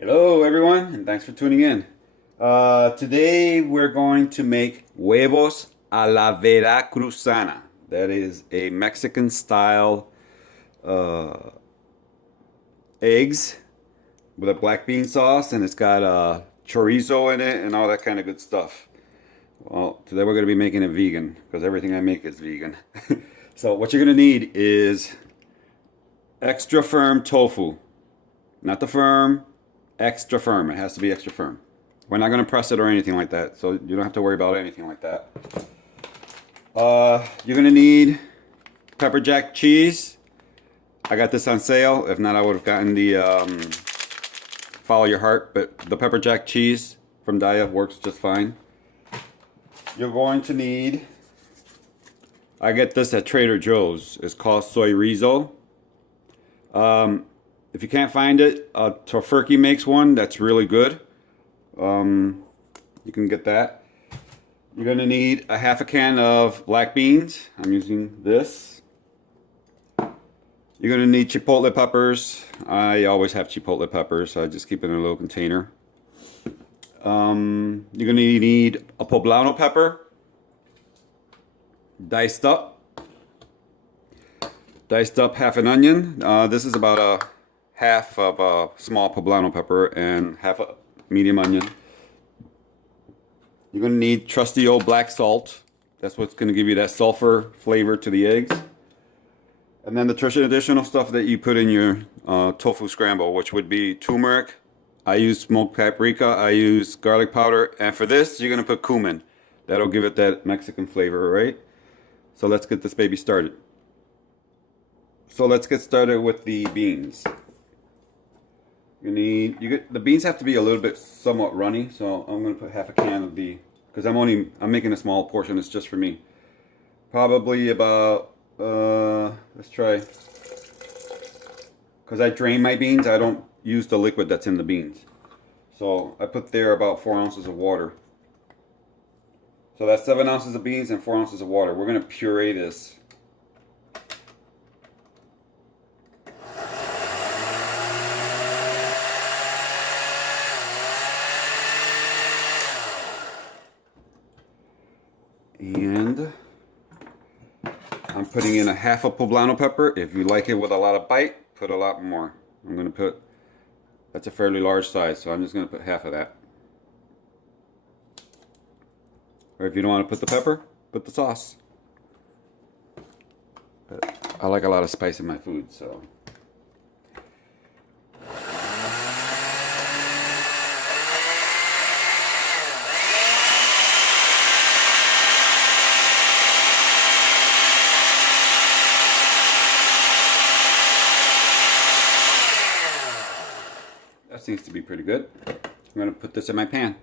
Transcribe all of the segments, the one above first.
Hello everyone, and thanks for tuning in. Today we're going to make huevos a la Veracruzana. That is a Mexican style uh, eggs with a black bean sauce, and it's got chorizo in it and all that kind of good stuff. Well, today we're going to be making it vegan because everything I make is vegan. So what you're going to need is extra firm tofu. Not the firm, extra firm. It has to be extra firm. We're not going to press it or anything like that, so you don't have to worry about anything like that. You're going to need pepper jack cheese. I got this on sale. If not, I would have gotten the Follow Your Heart, but the pepper jack cheese from Daiya works just fine. You're going to need, I get this at Trader Joe's. It's called soy rizo. If you can't find it, Tofurky makes one that's really good. You can get that. You're going to need a half a can of black beans. I'm using this. You're going to need chipotle peppers. I always have chipotle peppers, so I just keep it in a little container. You're going to need a poblano pepper, diced up half an onion. This is about a half of a small poblano pepper and half a medium onion. You're going to need trusty old black salt. That's what's going to give you that sulfur flavor to the eggs. And then the traditional stuff that you put in your tofu scramble, which would be turmeric. I use smoked paprika. I use garlic powder. And for this, you're going to put cumin. That'll give it that Mexican flavor, right? So let's get this baby started. So let's get started with the beans. The beans have to be a little bit somewhat runny, so I'm going to put half a can of because I'm making a small portion. It's just for me. Probably about let's try, because I drain my beans. I don't use the liquid that's in the beans, so I put there about 4 ounces of water. So that's 7 ounces of beans and 4 ounces of water. We're going to puree this. And I'm putting in a half a poblano pepper. If you like it with a lot of bite, put a lot more. I'm going to put, that's a fairly large size, so I'm just going to put half of that. Or if you don't want to put the pepper, put the sauce. But I like a lot of spice in my food, so. That seems to be pretty good. I'm going to put this in my pan.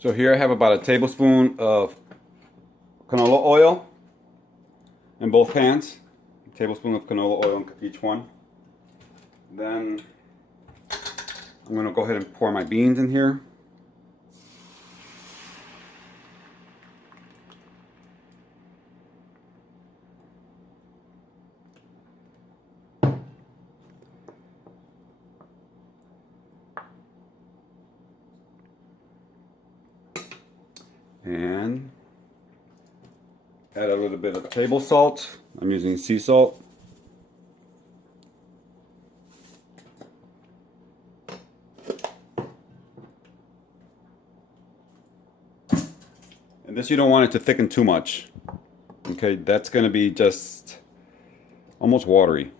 So here I have about a tablespoon of canola oil in both pans. A tablespoon of canola oil in each one. Then I'm going to go ahead and pour my beans in here. And add a little bit of table salt. I'm using sea salt. And this, you don't want it to thicken too much. Okay, that's going to be just almost watery.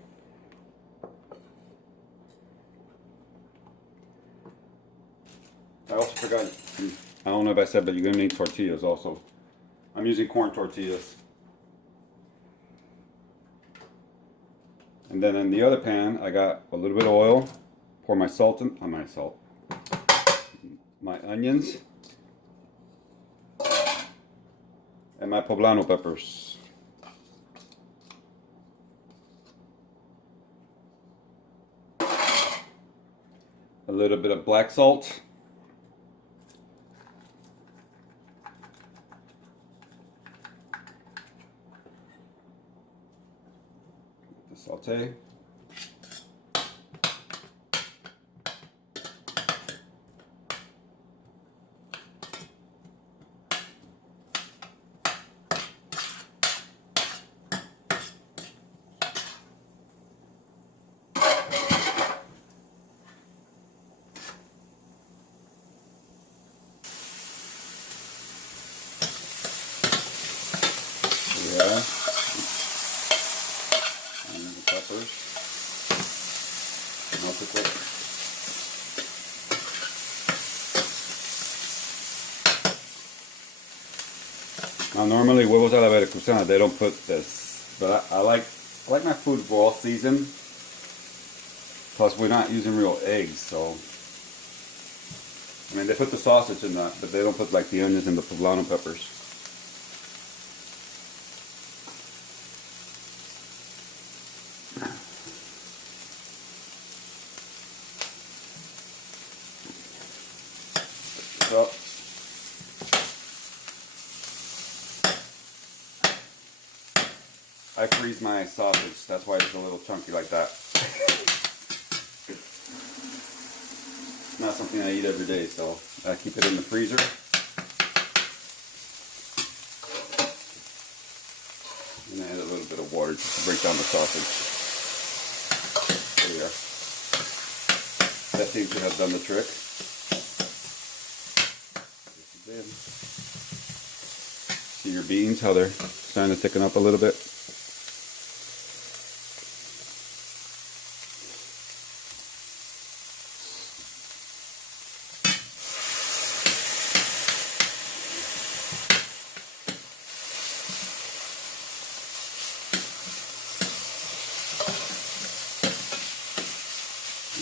I also forgot, I don't know if I said, but you're going to need tortillas also. I'm using corn tortillas. And then in the other pan, I got a little bit of oil. Pour my salt in, my onions, and my poblano peppers. little bit of black salt. The saute. Yeah. And the peppers. Melted quick. Now normally Huevos a la Veracruzana, they don't put this, but I like my food raw seasoned. Plus we're not using real eggs, so I mean they put the sausage in that, but they don't put like the onions and the poblano peppers. So, I freeze my sausage, that's why it's a little chunky like that. It's not something I eat every day, so I keep it in the freezer. And I add a little bit of water just to break down the sausage. There we are. That seems to have done the trick. See your beans, how they're starting to thicken up a little bit.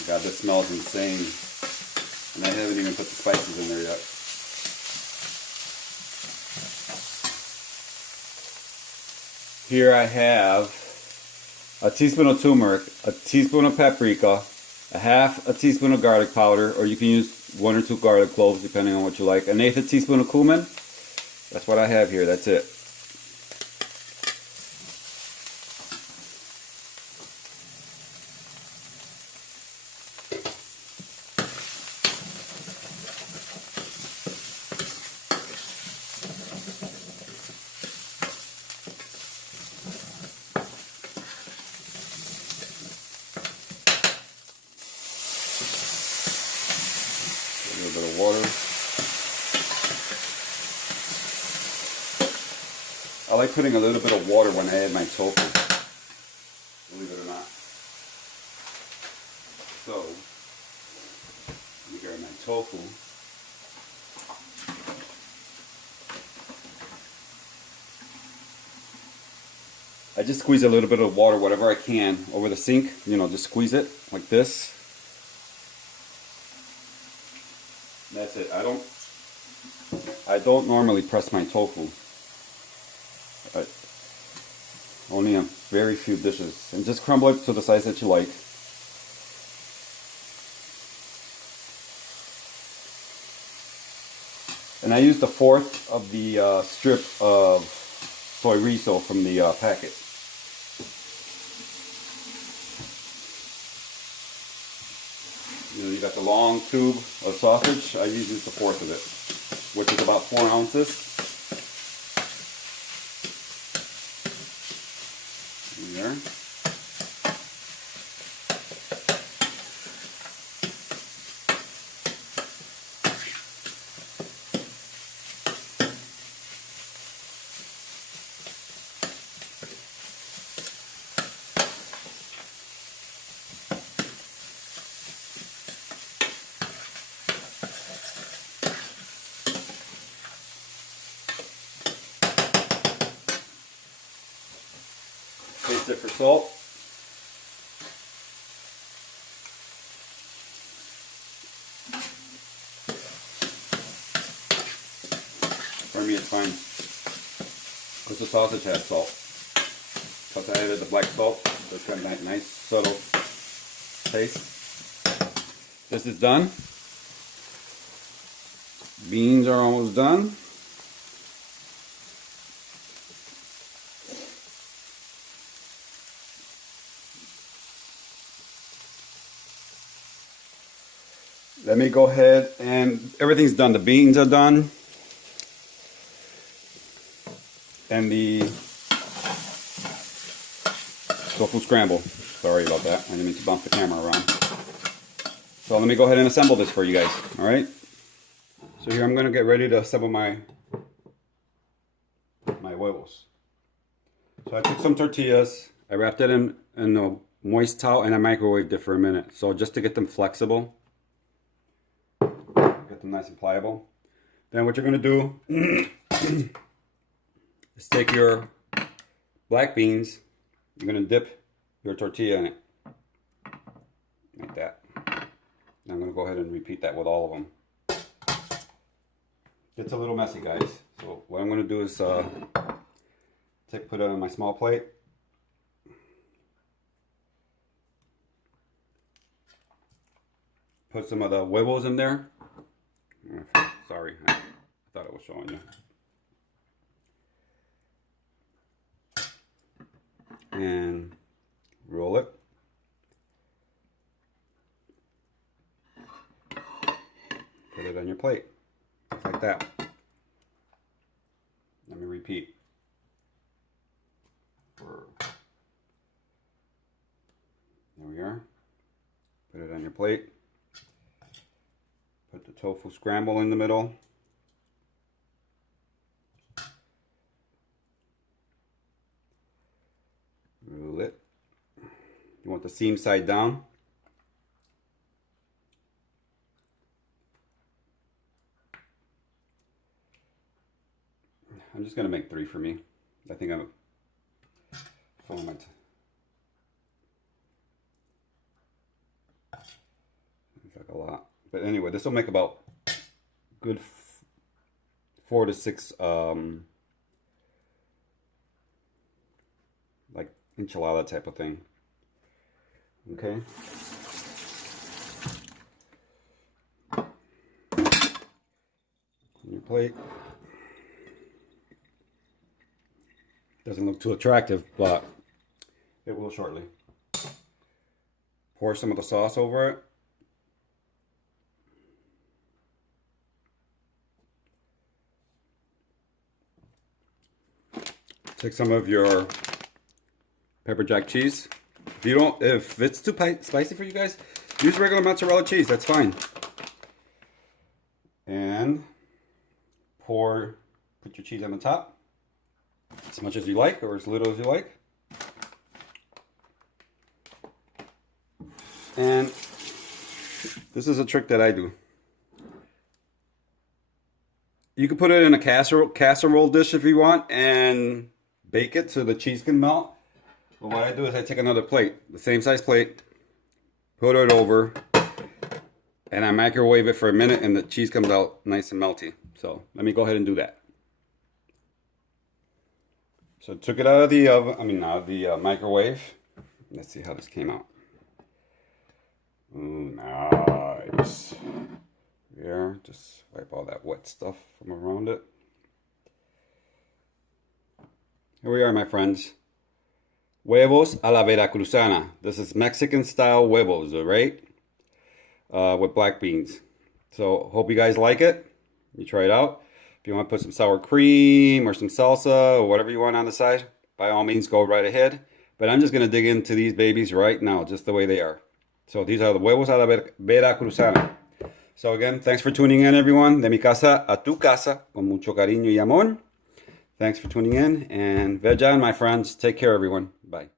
God, this smells insane. And I haven't even put the spices in there yet. Here I have a teaspoon of turmeric, a teaspoon of paprika, a half a teaspoon of garlic powder, or you can use 1 or 2 garlic cloves depending on what you like. An eighth a teaspoon of cumin. That's what I have here, that's it. A little bit of water. I like putting a little bit of water when I add my tofu, believe it or not. So, let me grab my tofu. I just squeeze a little bit of water, whatever I can, over the sink. You know, just squeeze it like this. That's it. I don't normally press my tofu. Only a very few dishes. And just crumble it to the size that you like. And I used a fourth of the strip of soy riso from the packet. You know, you got the long tube of sausage. I usually use the fourth of it, which is about 4 ounces. There. Taste it for salt. For me it's fine, because the sausage has salt. Plus I added the black salt, so it's got a nice subtle taste. This is done. Beans are almost done. Let me go ahead and everything's done. The beans are done. And the Tofu Scramble. Sorry about that. I didn't mean to bump the camera around. So let me go ahead and assemble this for you guys. Alright? So here I'm going to get ready to assemble my huevos. So I took some tortillas. I wrapped it in a moist towel and I microwaved it for a minute. So just to get them flexible. Get them nice and pliable. Then what you're going to do is take your black beans. You're going to dip your tortilla in it. Like that. Now I'm going to go ahead and repeat that with all of them. It's a little messy, guys. So what I'm going to do is put it on my small plate. Put some of the huevos in there. Sorry, I thought it was showing you. And roll it. Put it on your plate, just like that. Let me repeat. There we are. Put it on your plate. Put the tofu scramble in the middle. Roll it. You want the seam side down. I'm just going to make 3 for me. I think I'm filling my... It's like a lot. But anyway, this will make about good 4 to 6 like enchilada type of thing. Okay. On your plate. Doesn't look too attractive, but it will shortly. Pour some of the sauce over it. Take some of your pepper jack cheese. If it's too spicy for you guys, use regular mozzarella cheese, that's fine. And put your cheese on the top. As much as you like, or as little as you like. And this is a trick that I do. You can put it in a casserole dish if you want and bake it so the cheese can melt. But what I do is I take another plate, the same size plate, put it over, and I microwave it for a minute and the cheese comes out nice and melty. So let me go ahead and do that. So I took it out of the oven, out of the microwave. Let's see how this came out. Ooh, nice. There, just wipe all that wet stuff from around it. Here we are, my friends. Huevos a la Veracruzana. This is Mexican style huevos, all right? With black beans. So hope you guys like it. You try it out. If you want to put some sour cream or some salsa or whatever you want on the side, by all means, go right ahead. But I'm just going to dig into these babies right now, just the way they are. So these are the huevos a la Veracruzana. So again, thanks for tuning in, everyone. De mi casa a tu casa, con mucho cariño y amor. Thanks for tuning in. And Vejan, my friends. Take care, everyone. Bye.